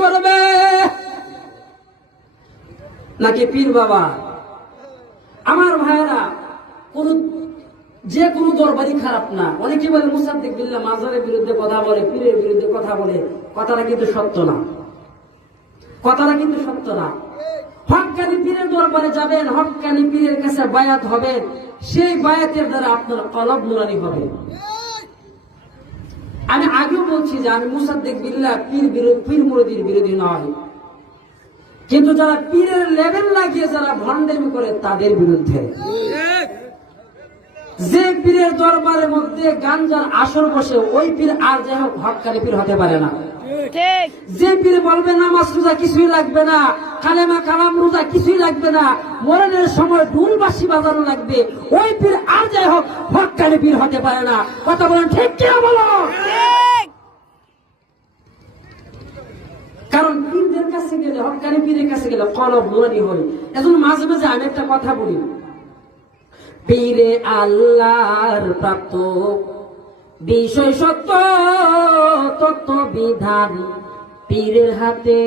করবে নাকি পীর বাবা? আমার ভাইয়েরা, যে কোনো দরবারই খারাপ না। অনেকে বলে মুসাদ্দিক বিল্লাহ মাজারের বিরুদ্ধে কথা বলে, পীরের বিরুদ্ধে কথা বলে। কথাটা কিন্তু সত্য না, কথাটা কিন্তু সত্য না। হক্কানি পীরের দরবারে যাবেন, হক্কানি পীরের কাছে বায়াত হবেন, সেই বায়াতের দ্বারা আপনার কলব নুরানি হবে। আমি আগেও বলছি যে আমি মুসাদ্দিক বিল্লাহ পীর মুরিদের বিরোধী নয়, কিন্তু যারা পীরের লেভেল লাগিয়ে যারা ভণ্ডামি করে তাদের বিরুদ্ধে। যে পীরের দরবারের মধ্যে গাঞ্জার আসর বসে, ওই পীর আর যাই হোক হক্কানি পীর হতে পারে না। যে পীর বলবে নামাজ রোজা কিছুই লাগবে না, কালেমা কালাম রোজা কিছুই লাগবে না, মরণের সময় ঢোল বাঁশি বাজানো লাগবে, ওই পীর আর যাই হোক হক্কানি পীর হতে পারে না। কথা বলেন ঠিক কিনা বলো? কারণ পীরদের কাছে গেলে, হক্কানি পীরের কাছে গেলে কলব নুরানি হয়। এজন্য মাঝে মাঝে আমি একটা কথা বলি, পীরে আল্লাহর প্রাপ্ত বিষয় সত্য তত্ত্ব বিধান পীরের হাতে।